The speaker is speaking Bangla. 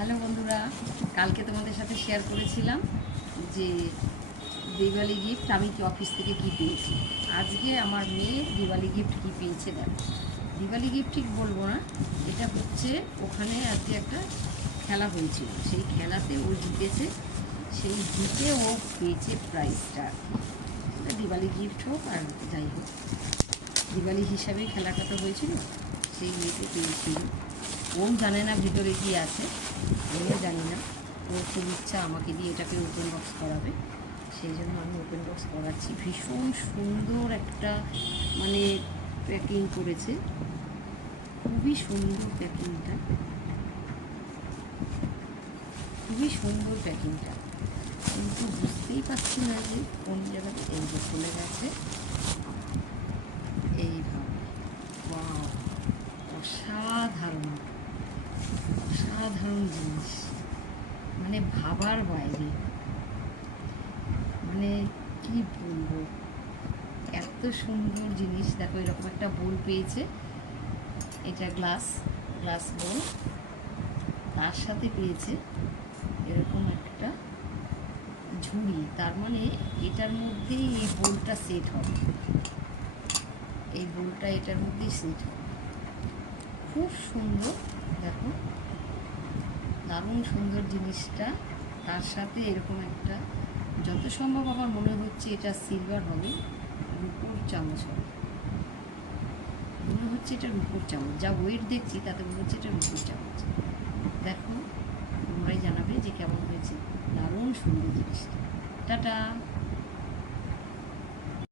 হ্যালো বন্ধুরা, কালকে তোমাদের সাথে শেয়ার করেছিলাম যে দিওয়ালি গিফট আমি কি অফিস থেকে কি পেয়েছি। আজকে আমার মেয়ে দিওয়ালি গিফট কি পেয়েছে দেখো। দিওয়ালি গিফট ঠিক বলবো না, এটা হচ্ছে ওখানে আজকে একটা খেলা হয়েছিল, সেই খেলাতে ও জিতেছে, সেই জিতে ও পেয়েছে প্রাইজটা। এটা দিওয়ালি গিফট হোক আর যাই হোক, দিওয়ালি হিসাবেই খেলাটা তো হয়েছিল, সেই মেয়েকে পেয়েছিল। ও জানে না ভিতরে কি আছে, আমিও জানি না। ওর খুব ইচ্ছা আমাকে দিয়ে এটাকে ওপেন বক্স করাবে, সেই জন্য আমি ওপেন বক্স করাচ্ছি। ভীষণ সুন্দর একটা মানে প্যাকিং করেছে, খুবই সুন্দর প্যাকিংটা, খুবই সুন্দর প্যাকিংটা, কিন্তু বুঝতেই পারছি না যে কোন জায়গাতে এই যে খুলে গেছে এইভাবে। ওয়াও, অসাধারণ অসাধারণ জিনিস, মানে ভাবার বাইরে, মানে কি বলবো, এত সুন্দর জিনিস। দেখো এরকম একটা বোল পেয়েছে, এটা গ্লাস বোল, তার সাথে পেয়েছে এরকম একটা ঝুড়ি। তার মানে এটার মধ্যেই এই বোলটা সেট হবে, এই বোলটা এটার মধ্যেই সেট হবে। খুব সুন্দর, দেখো দারুণ সুন্দর জিনিসটা। তার সাথে এরকম একটা, যত সম্ভব আমার মনে হচ্ছে এটা সিলভার হবে, রূপোর চামচ হবে, মনে হচ্ছে এটা রূপোর চামচ, যা ওয়েট দেখছি তাতে মনে হচ্ছে এটা রূপোর চামচ। দেখো তোমরাই জানাবে যে কেমন হয়েছে, দারুণ সুন্দর জিনিসটা। টাটা।